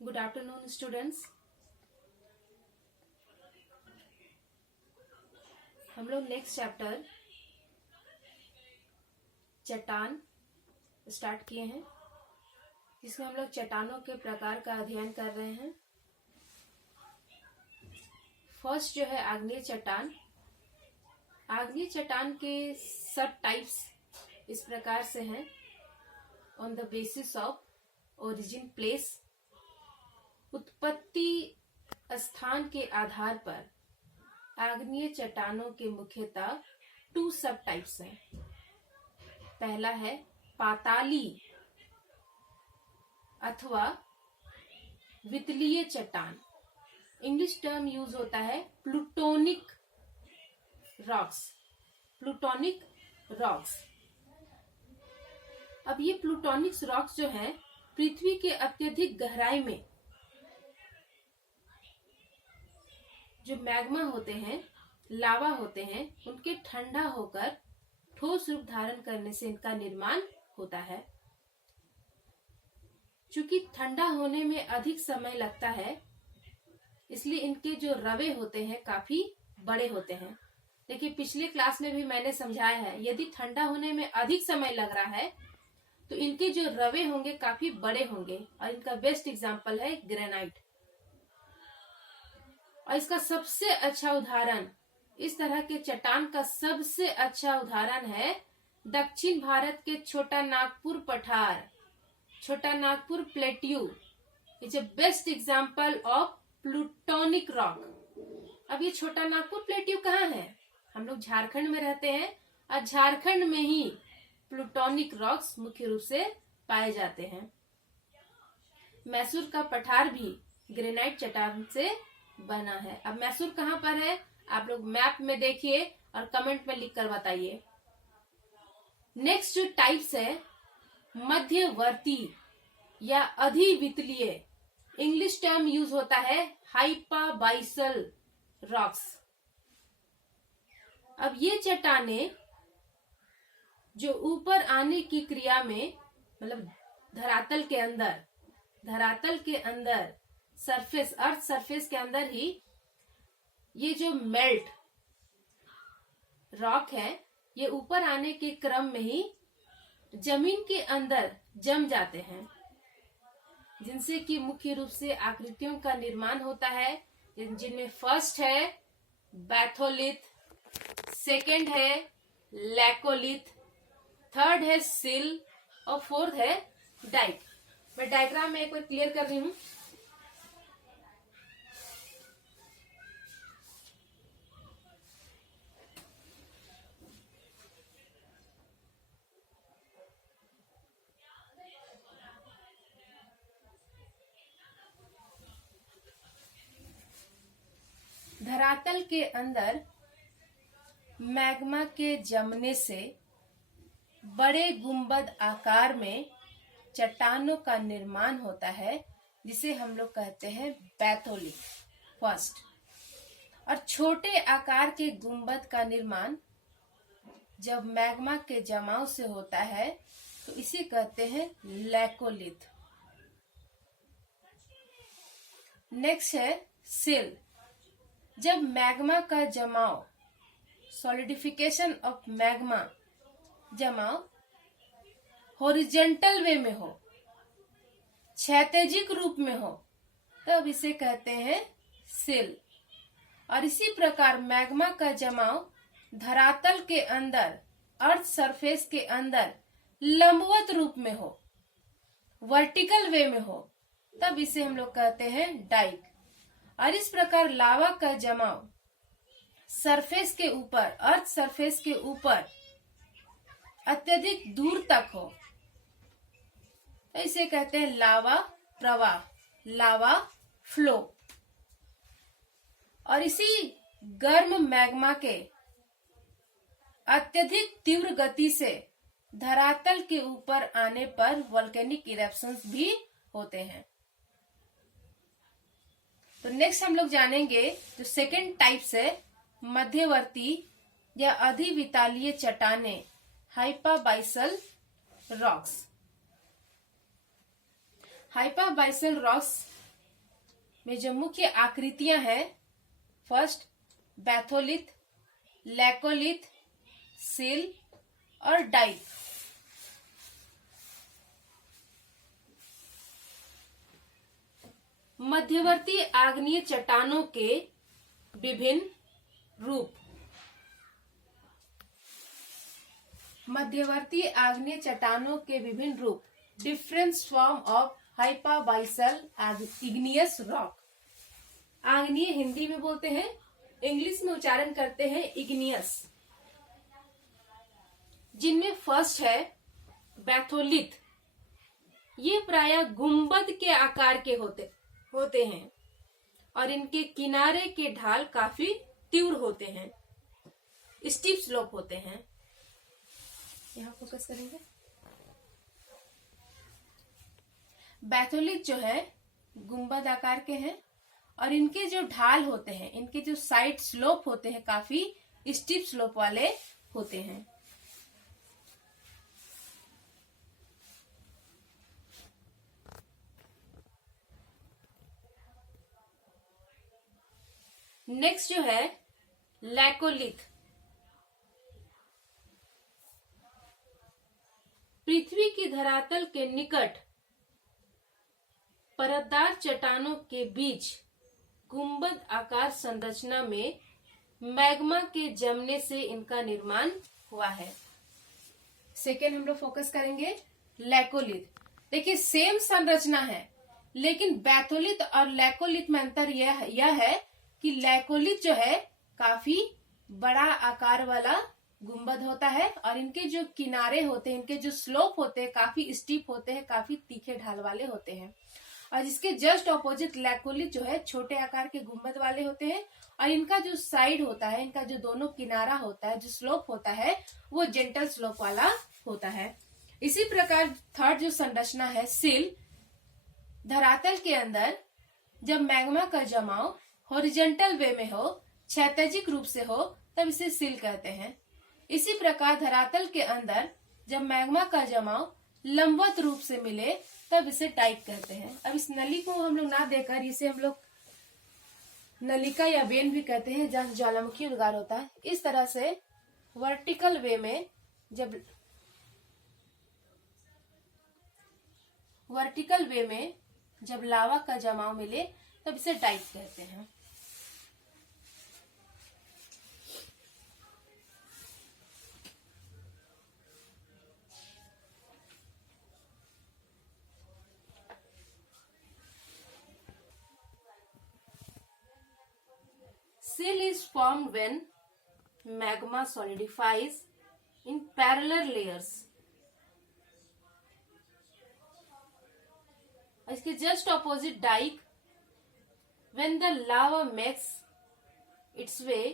Good afternoon, students. हम लोग next chapter चट्टान स्टार्ट किए हैं, जिसमें हम लोग चट्टानों के प्रकार का अध्ययन कर रहे हैं। फर्स्ट जो है आग्नेय चट्टान। आग्नेय चट्टान के सब टाइप्स इस प्रकार से हैं। On the basis of origin place, उत्पत्ति स्थान के आधार पर आग्नेय चट्टानों के मुख्यतः 2 सब टाइप्स हैं। पहला है पाताली अथवा वितलीय चट्टान। इंग्लिश टर्म यूज होता है प्लूटोनिक रॉक्स। Plutonic rocks. अब ये प्लूटोनिक रॉक्स जो हैं, पृथ्वी के अत्यधिक गहराई में जो मैग्मा होते हैं, लावा होते हैं, उनके ठंडा होकर ठोस रूप धारण करने से इनका निर्माण होता है। चूंकि ठंडा होने में अधिक समय लगता है, इसलिए इनके जो रवे होते हैं काफी बड़े होते हैं। देखिए, पिछले क्लास में भी मैंने समझाया है, यदि ठंडा होने में अधिक समय लग रहा है तो इनके जो रवे होंगे काफी बड़े होंगे, और इनका बेस्ट एग्जाम्पल है ग्रेनाइट। और इसका सबसे अच्छा उदाहरण, इस तरह के चट्टान का सबसे अच्छा उदाहरण है दक्षिण भारत के छोटा नागपुर पठार, छोटा Nagpur plateau. It's a best example of plutonic rock. अब ये छोटा नागपुर प्लेट्यू कहाँ है? हम लोग झारखंड में रहते हैं, और झारखंड में ही प्लूटोनिक रॉक्स मुख्य रूप से पाए जाते हैं। मैसूर का पठार भी ग्रेनाइट चट्टान से बना है। अब मैसूर कहाँ पर है? आप लोग मैप में देखिए और कमेंट में लिख कर बताइए। नेक्स्ट जो टाइप्स है मध्यवर्ती या अधिवितलीय, इंग्लिश टर्म यूज होता है हाइपाबाइसल रॉक्स। अब ये चट्टाने जो ऊपर आने की क्रिया में, मतलब धरातल के अंदर सरफेस, अर्थ सरफेस के अंदर ही ये जो मेल्ट रॉक है, ये ऊपर आने के क्रम में ही जमीन के अंदर जम जाते हैं, जिनसे कि मुख्य रूप से आकृतियों का निर्माण होता है, जिनमें फर्स्ट है बैथोलिथ, सेकंड है लैकोलिथ, थर्ड है सिल और फोर्थ है डाइक। मैं डायग्राम में एक बार क्लियर कर रही हूं। धरातल के अंदर मैग्मा के जमने से बड़े गुंबद आकार में चट्टानों का निर्माण होता है, जिसे हम लोग कहते हैं बैथोलिथ फर्स्ट। और छोटे आकार के गुंबद का निर्माण जब मैग्मा के जमाव से होता है तो इसे कहते हैं लैकोलिथ। नेक्स्ट है सिल। जब मैग्मा का जमाव, सॉलिडिफिकेशन ऑफ मैग्मा, जमाव हॉरिजॉन्टल वे में हो, क्षैतिजिक रूप में हो, तब इसे कहते हैं सिल। और इसी प्रकार मैग्मा का जमाव धरातल के अंदर, अर्थ सरफेस के अंदर लंबवत रूप में हो, वर्टिकल वे में हो, तब इसे हम लोग कहते हैं डाइक। और इस प्रकार लावा का जमाव सरफेस के ऊपर, अर्थ सरफेस के ऊपर अत्यधिक दूर तक हो, तो इसे कहते हैं लावा प्रवाह, लावा फ्लो। और इसी गर्म मैग्मा के अत्यधिक तीव्र गति से धरातल के ऊपर आने पर वोल्केनिक इरेप्शंस भी होते हैं। तो नेक्स्ट हम लोग जानेंगे जो सेकेंड टाइप्स है मध्यवर्ती या अधिवितालीय चट्टाने, हाइपाबाइसल रॉक्स। हाइपाबाइसल रॉक्स में जो मुख्य आकृतियां हैं, फर्स्ट बैथोलिथ, लैकोलिथ, सिल और डाइक। मध्यवर्ती आग्नेय चट्टानों के विभिन्न रूप। मध्यवर्ती आग्नेय चट्टानों के विभिन्न रूप, different form of hypabyssal igneous rock. आग्नेय हिंदी में बोलते हैं, इंग्लिश में उच्चारण करते हैं इग्नियस। जिनमें फर्स्ट है बैथोलिथ। ये प्रायः गुंबद के आकार के होते हैं और इनके किनारे के ढाल काफी तीव्र होते हैं, स्टीप स्लोप होते हैं। यहां फोकस करेंगे। बैथोलिथ जो है गुंबद आकार के हैं और इनके जो ढाल होते हैं, इनके जो साइड स्लोप होते हैं, काफी स्टीप स्लोप वाले होते हैं। नेक्स्ट जो है लैकोलिथ। पृथ्वी की धरातल के निकट परतदार चट्टानों के बीच गुंबद आकार संरचना में मैग्मा के जमने से इनका निर्माण हुआ है। सेकेंड हम लोग फोकस करेंगे लैकोलिथ। देखिए सेम संरचना है, लेकिन बैथोलिथ और लैकोलिथ में अंतर यह है कि लैकोलिथ जो है काफी बड़ा आकार वाला गुंबद होता है और इनके जो किनारे होते हैं, इनके जो स्लोप होते हैं, काफी स्टीप होते हैं, काफी तीखे ढाल वाले होते हैं। और जिसके जस्ट ऑपोजिट लैकोलिथ जो है छोटे आकार के गुंबद वाले होते हैं और इनका जो साइड होता है, इनका जो दोनों किनारा होता है, जो स्लोप होता है, वो जेंटल स्लोप वाला होता है। इसी प्रकार थर्ड जो संरचना है सिल। धरातल के अंदर जब मैग्मा का जमाव हॉरिजॉन्टल वे में हो, क्षैतिजिक रूप से हो, तब इसे सिल कहते हैं। इसी प्रकार धरातल के अंदर जब मैग्मा का जमाव लंबवत रूप से मिले, तब इसे डाइक कहते हैं। अब इस नली को हम लोग ना देखकर इसे हम लोग नलिका या वेन भी कहते हैं, जहाँ ज्वालामुखी उद्गार होता है। इस तरह से वर्टिकल वे में जब लावा का जमाव मिले, तब इसे डाइक कहते हैं। Sill is formed when magma solidifies in parallel layers. इसके just opposite dyke, when the lava makes its way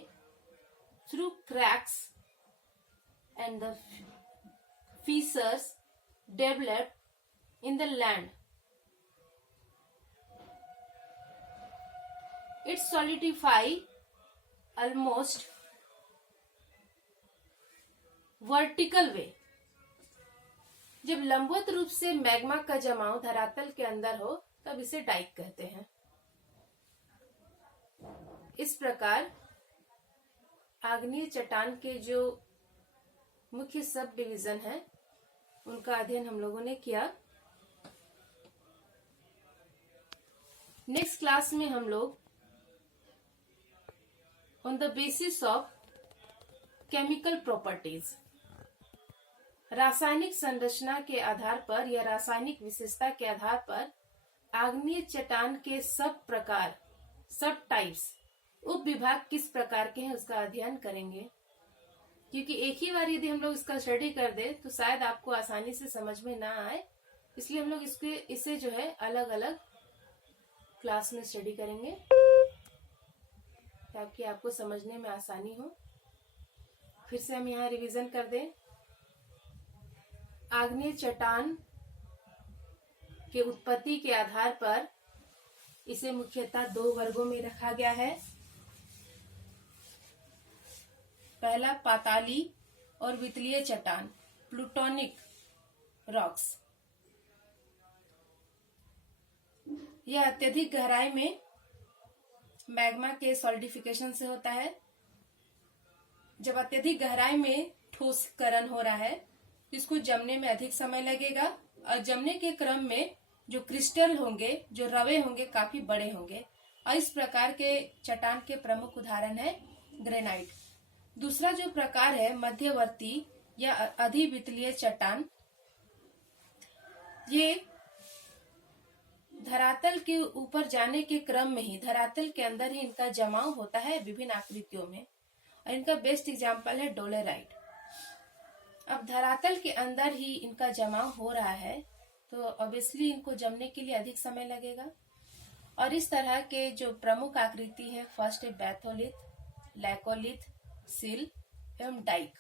through cracks and the fissures developed in the land. It solidifies almost vertical way. जब लंबवत रूप से magma का जमाव धरातल के अंदर हो, तब इसे डाइक कहते हैं। इस प्रकार आग्नेय चट्टान के जो मुख्य सब डिवीजन है, उनका अध्ययन हम लोगों ने किया। नेक्स्ट क्लास में हम लोग on the basis of chemical properties, रासायनिक संरचना के आधार पर या रासायनिक विशेषता के आधार पर आग्नेय चट्टान के सब प्रकार, सब टाइप्स, उप विभाग किस प्रकार के हैं, उसका अध्ययन करेंगे। क्योंकि एक ही बार यदि हम लोग इसका स्टडी कर दे तो शायद आपको आसानी से समझ में ना आए, इसलिए हम लोग इसे जो है अलग अलग क्लास में स्टडी करेंगे ताकि आपको समझने में आसानी हो। फिर से हम यहाँ रिवीजन कर दें। आग्नेय चट्टान के उत्पत्ति के आधार पर इसे मुख्यतः दो वर्गों में रखा गया है। पहला पाताली और वितलीय चट्टान, प्लूटोनिक रॉक्स। यह अत्यधिक गहराई में मैग्मा के सॉलिडिफिकेशन से होता है। जब अत्यधिक गहराई में ठोसकरण हो रहा है, इसको जमने में अधिक समय लगेगा और जमने के क्रम में जो क्रिस्टल होंगे, जो रवे होंगे, काफी बड़े होंगे। और इस प्रकार के चट्टान के प्रमुख उदाहरण है ग्रेनाइट। दूसरा जो प्रकार है मध्यवर्ती या अधिवितलीय चट्टान। ये धरातल के ऊपर जाने के क्रम में ही, धरातल के अंदर ही इनका जमाव होता है विभिन्न आकृतियों में। और इनका बेस्ट एग्जाम्पल है डोलेराइट। अब धरातल के अंदर ही इनका जमाव हो रहा है, तो ऑब्वियसली इनको जमने के लिए अधिक समय लगेगा। और इस तरह के जो प्रमुख आकृति है, फर्स्ट है बैथोलिथ, लैकोलिथ, सिल एवं डाइक।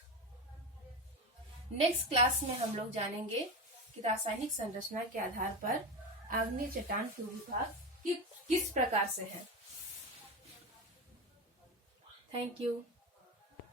नेक्स्ट क्लास में हम लोग जानेंगे कि रासायनिक संरचना के आधार पर आग्नेय चट्टान के विभाग किस प्रकार से है। Thank you.